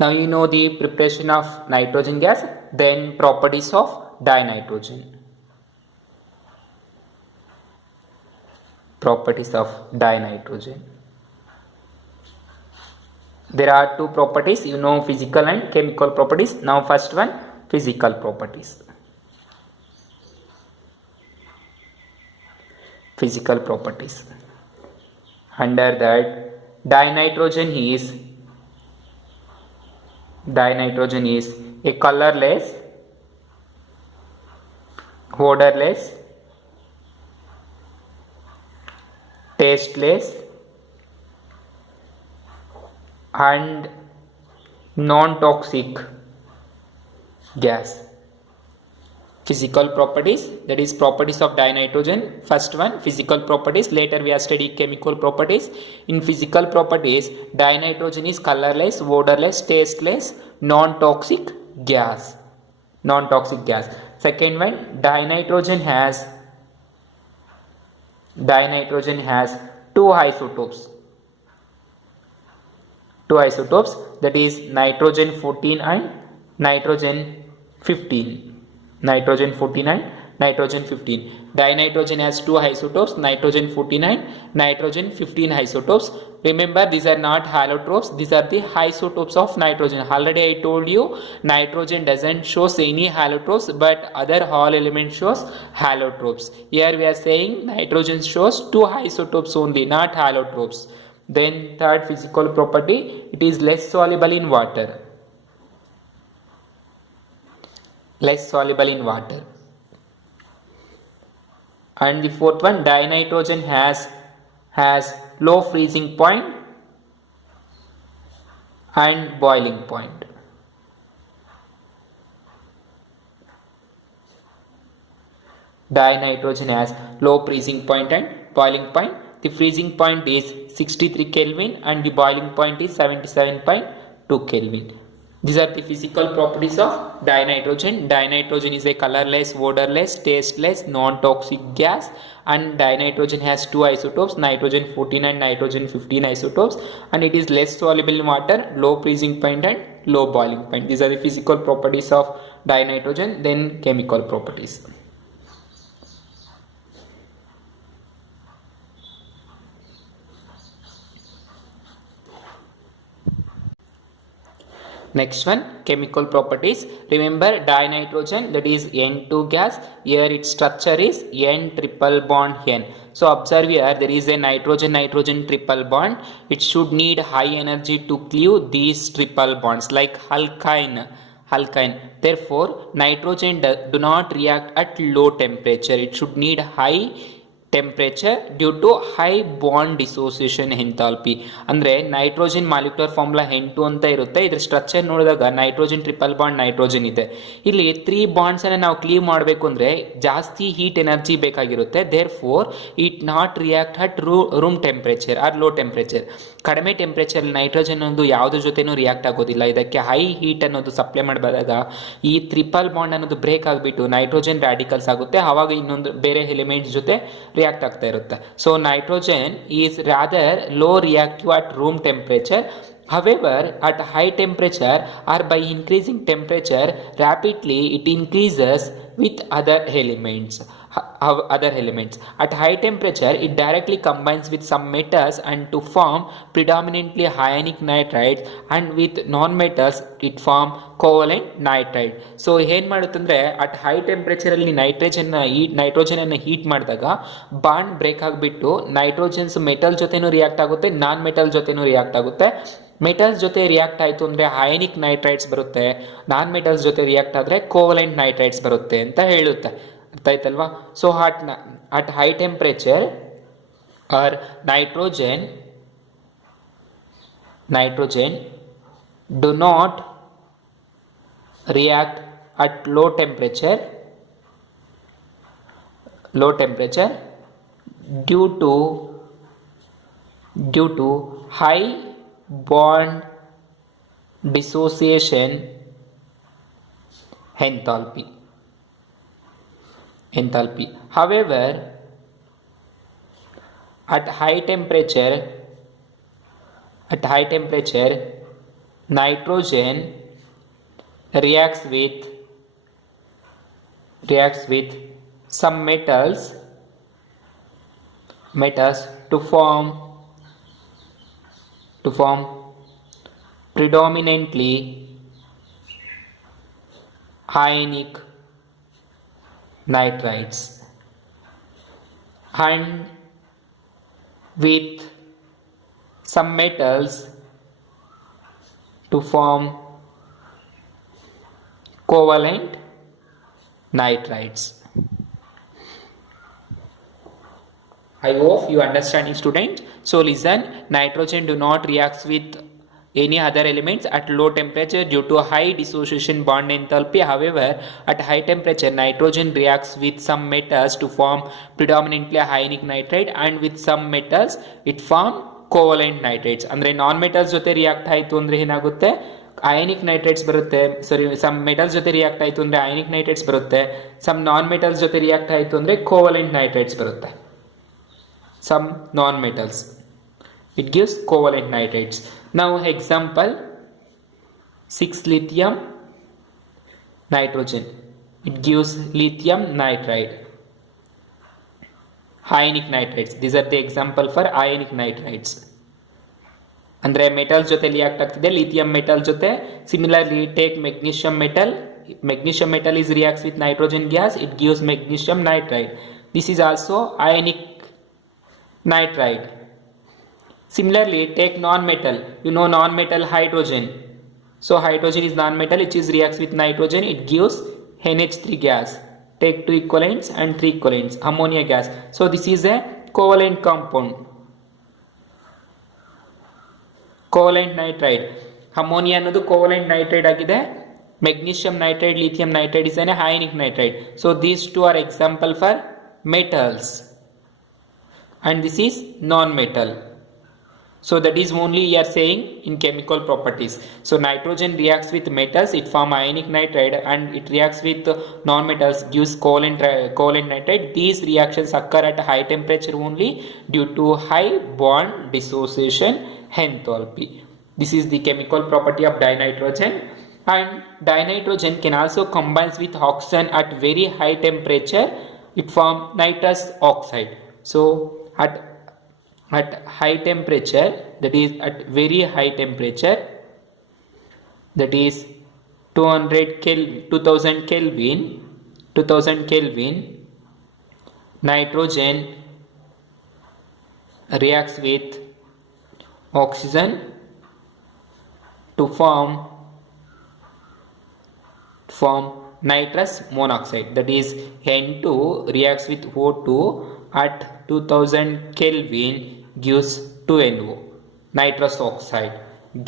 Now you know the preparation of nitrogen gas, then properties of dinitrogen. Properties of dinitrogen. There are two properties, you know, physical and chemical properties. Now first one, physical properties. Physical properties. Under that, dinitrogen is a colorless, odorless, tasteless and non-toxic gas. Physical properties, that is properties of dinitrogen. First one, physical properties. Later we have studied chemical properties. In physical properties, dinitrogen is colorless, odorless, tasteless, non-toxic gas. Non-toxic gas. Second one, dinitrogen has two isotopes. Two isotopes, that is nitrogen 14 and nitrogen 15. Nitrogen 14 and nitrogen 15. Dinitrogen has two isotopes, nitrogen 14 and nitrogen 15 isotopes. Remember, these are not allotropes, these are the isotopes of nitrogen. Already I told you, nitrogen doesn't show any allotropes, but other all elements shows allotropes. Here we are saying nitrogen shows two isotopes only, not allotropes. Then third physical property, it is less soluble in water. Less soluble in water. And the fourth one, dinitrogen has low freezing point and boiling point. Dinitrogen has low freezing point and boiling point. The freezing point is 63 Kelvin and the boiling point is 77.2 Kelvin. These are the physical properties of dinitrogen. Dinitrogen is a colorless, odorless, tasteless, non-toxic gas, and dinitrogen has two isotopes, nitrogen 14 and nitrogen 15 isotopes, and it is less soluble in water, low freezing point and low boiling point. These are the physical properties of dinitrogen. Then chemical properties. Next one, chemical properties. Remember dinitrogen, that is N2 gas. Here its structure is N triple bond N. So observe here, there is a nitrogen triple bond. It should need high energy to cleave these triple bonds, like alkyne. Therefore, nitrogen do not react at low temperature. It should need high temperature due to high bond dissociation enthalpy. ಅಂದ್ರೆ nitrogen molecular formula N2 ಅಂತ ಇರುತ್ತೆ. ಇದ್ರ structure ನೋಡಿದಾಗ nitrogen triple bond nitrogen ಇದೆ. ಇಲ್ಲಿ 3 bonds ಅನ್ನು ನಾವು cleave ಮಾಡಬೇಕು ಅಂದ್ರೆ ಜಾಸ್ತಿ ಹೀಟ್ ಎನರ್ಜಿ ಬೇಕಾಗಿರುತ್ತೆ. Therefore it not react at room temperature or low temperature. ಕಡಿಮೆ ಟೆಂಪರೇಚರ್ ನೈಟ್ರೋಜನ್ ಒಂದು ಯಾವುದ್ರ ಜೊತೆನೂ ರಿಯಾಕ್ಟ್ ಆಗೋದಿಲ್ಲ. ಇದಕ್ಕೆ ಹೈ ಹೀಟ್ ಅನ್ನೋದು ಸಪ್ಲೈ ಮಾಡಬೇಕಾದಾಗ ಈ ಟ್ರಿಪಲ್ ಬಾಂಡ್ ಅನ್ನೋದು ಬ್ರೇಕ್ ಆಗಿಬಿಟ್ಟು ನೈಟ್ರೋಜನ್ ರಾಡಿಕಲ್ಸ್ ಆಗುತ್ತೆ. ಆವಾಗ ಇನ್ನೊಂದು ಬೇರೆ ಎಲಿಮೆಂಟ್ಸ್ ಜೊತೆ ರಿಯಾಕ್ಟ್ ಆಗ್ತಾ ಇರುತ್ತೆ. So nitrogen is rather low reactive at room temperature. However, at high temperature or by increasing temperature rapidly, it increases with other elements. At high temperature, it directly combines with some metals and to form predominantly ionic nitride, and with non-metals it form covalent nitride. So ಏನು ಮಾಡುತ್ತಂದ್ರೆ at high temperature ಅಲ್ಲಿ nitrogen ಅನ್ನು heat ಮಾಡಿದಾಗ bond break ಆಗಿಬಿಟ್ಟು nitrogens metal ಜೊತೆನೂ react ಆಗುತ್ತೆ, non metal ಜೊತೆನೂ react ಆಗುತ್ತೆ. ಮೆಟಲ್ಸ್ ಜೊತೆ ರಿಯಾಕ್ಟ್ ಆಯಿತು ಅಂದರೆ ಅಯಾನಿಕ್ ನೈಟ್ರೈಡ್ಸ್ ಬರುತ್ತೆ, ನಾನ್ ಮೆಟಲ್ಸ್ ಜೊತೆ ರಿಯಾಕ್ಟ್ ಆದರೆ ಕೋವಲೆಂಟ್ ನೈಟ್ರೈಡ್ಸ್ ಬರುತ್ತೆ ಅಂತ ಹೇಳುತ್ತೆ. ಅರ್ಥ ಆಯ್ತಲ್ವಾ? So at high temperature or nitrogen do not react at low temperature due to high bond dissociation enthalpy. However, at high temperature nitrogen reacts with some metals to form predominantly ionic nitrides, and with some metals to form covalent nitrides. I hope you understanding, student. So listen, nitrogen do not react with any other elements at low temperature due to high dissociation bond enthalpy. However, at high temperature nitrogen reacts with some metals to form predominantly ionic nitride, and with some metals it form covalent nitrates. ಅಂದ್ರೆ ನಾನ್ metals ಜೊತೆ react ಆಯಿತು ಅಂದ್ರೆ ಏನಾಗುತ್ತೆ, ionic nitrates ಬರುತ್ತೆ. Some metals ಜೊತೆ react ಆಯಿತು ಅಂದ್ರೆ ionic nitrates ಬರುತ್ತೆ. ಸಮ್ ನಾನ್ ಮೆಟಲ್ಸ್ ಜೊತೆ ರಿಯಾಕ್ಟ್ ಆಯಿತು ಅಂದ್ರೆ ಕೋವಲೆಂಟ್ ನೈಟ್ರೇಟ್ಸ್ ಬರುತ್ತೆ. Some non-metals, it gives covalent nitrates. Now example, 6 lithium nitrogen, it gives lithium nitride, ionic nitrates. These are the example for ionic nitrides. ಅಂದರೆ metals ಜೊತೆ react ಆಗ್ತಿದೆ, lithium metal ಜೊತೆ. Similarly take magnesium metal. Magnesium metal is reacts with nitrogen gas, it gives magnesium nitride. This is also ionic nitride. Similarly, take non-metal. You know non-metal hydrogen. So hydrogen is non-metal, it is reacts with nitrogen, it gives NH3 gas. Take 2 equivalents and 3 equivalents, ammonia gas. So this is a covalent compound. Covalent nitride. Ammonia ಅನ್ನೋದು covalent nitride ಆಗಿದೆ. Magnesium nitride, lithium nitride is an ionic nitride. So these two are example for metals. And this is non-metal. So that is only we are saying in chemical properties. So nitrogen reacts with metals, it form ionic nitride, and it reacts with non-metals, gives covalent nitride. These reactions occur at high temperature only due to high bond dissociation enthalpy. This is the chemical property of dinitrogen. And dinitrogen can also combine with oxygen at very high temperature, it form nitrous oxide. So at high temperature, that is at very high temperature, that is 2000 Kelvin, nitrogen reacts with oxygen to form nitrous monoxide. That is N2 reacts with O2 at 2000 Kelvin, gives 2NO, nitrous oxide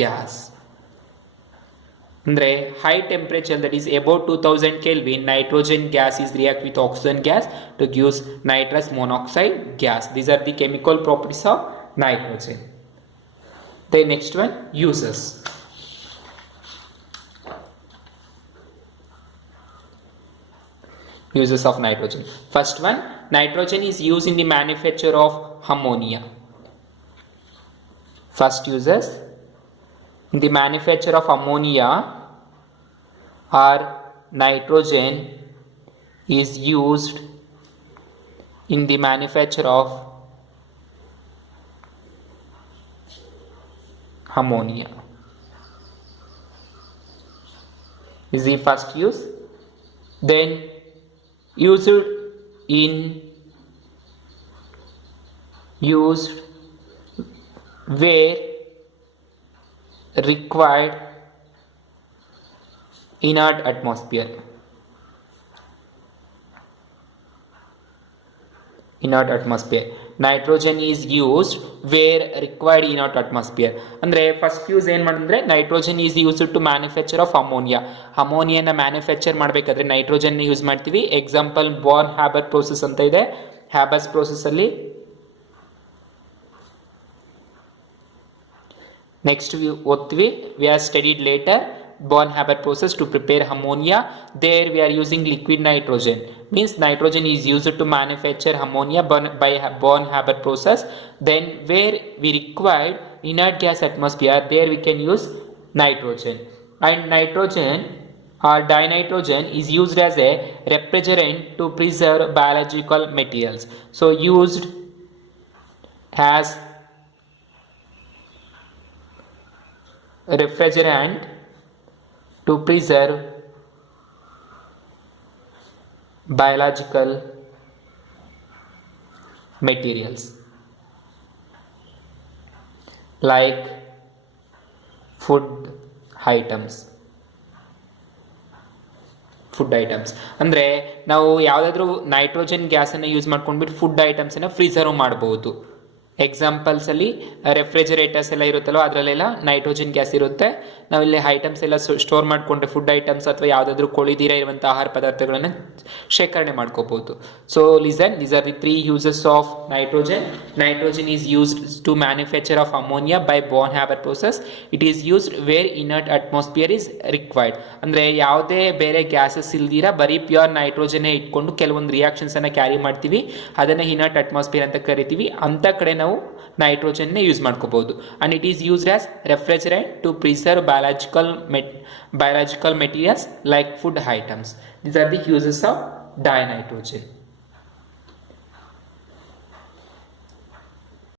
gas. ಅಂದರೆ high temperature, that is above 2000 Kelvin, nitrogen gas is react with oxygen gas to gives nitrous monoxide gas. These are the chemical properties of nitrogen. The next one, uses. Uses of nitrogen. First one, nitrogen is used in the manufacture of ammonia. First uses, in the manufacture of ammonia, or nitrogen is used in the manufacture of ammonia. Is the first use. Then used where required inert atmosphere. Nitrogen is used where required inert atmosphere. ಅಂದರೆ first use ಏನು ಮಾಡಿದ್ರೆ, nitrogen is use to manufacture of ammonia. ಅಮೋನಿಯಾನ manufacture ಮಾಡಬೇಕಾದ್ರೆ nitrogen use ಮಾಡ್ತೀವಿ. Example Born Haber process ಅಂತ ಇದೆ. Haber's process ಅಲ್ಲಿ next ಓದ್ತೀವಿ. We are studied later Born-Haber process to prepare ammonia. There we are using liquid nitrogen. Means nitrogen is used to manufacture ammonia by Born-Haber process. Then where we required inert gas atmosphere, there we can use nitrogen. And nitrogen or dinitrogen is used as a refrigerant to preserve biological materials. So used as refrigerant to preserve biological materials like food items. ಅಂದರೆ ನಾವು ಯಾವುದಾದ್ರೂ nitrogen ಗ್ಯಾಸನ್ನು use ಮಾಡ್ಕೊಂಡ್ಬಿಟ್ಟು food ಐಟಮ್ಸನ್ನು ಫ್ರೀಸರು ಮಾಡ್ಬೋದು. ಎಕ್ಸಾಂಪಲ್ಸಲ್ಲಿ refrigerators ಎಲ್ಲ ಇರುತ್ತಲ್ಲೋ ಅದರಲ್ಲೆಲ್ಲ nitrogen gas ಇರುತ್ತೆ. ನಾವಿಲ್ಲಿ ಐಟಮ್ಸ್ ಎಲ್ಲ ಸ್ಟೋರ್ ಮಾಡಿಕೊಂಡ್ರೆ ಫುಡ್ ಐಟಮ್ಸ್ ಅಥವಾ ಯಾವುದಾದ್ರೂ ಕೊಳಿದಿರ ಇರುವಂಥ ಆಹಾರ ಪದಾರ್ಥಗಳನ್ನು ಶೇಖರಣೆ ಮಾಡ್ಕೋಬೋದು. So listen, these are the 3 uses of nitrogen. Nitrogen is used to manufacture of ammonia by Born Haber process. It is used where inert atmosphere is required. ಅಂದರೆ ಯಾವುದೇ ಬೇರೆ ಗ್ಯಾಸಸ್ ಇಲ್ದಿರ ಬರೀ ಪ್ಯೂರ್ ನೈಟ್ರೋಜನ್ನೇ ಇಟ್ಕೊಂಡು ಕೆಲವೊಂದು ರಿಯಾಕ್ಷನ್ಸನ್ನು ಕ್ಯಾರಿ ಮಾಡ್ತೀವಿ, ಅದನ್ನು ಇನರ್ಟ್ ಅಟ್ಮಾಸ್ಫಿಯರ್ ಅಂತ ಕರಿತೀವಿ. ಅಂಥ ಕಡೆ ನಾವು ನೈಟ್ರೋಜನ್ನೇ ಯೂಸ್ ಮಾಡ್ಕೋಬಹುದು. And it is used as refrigerant to preserve biological materials like food items. These are the uses of dinitrogen.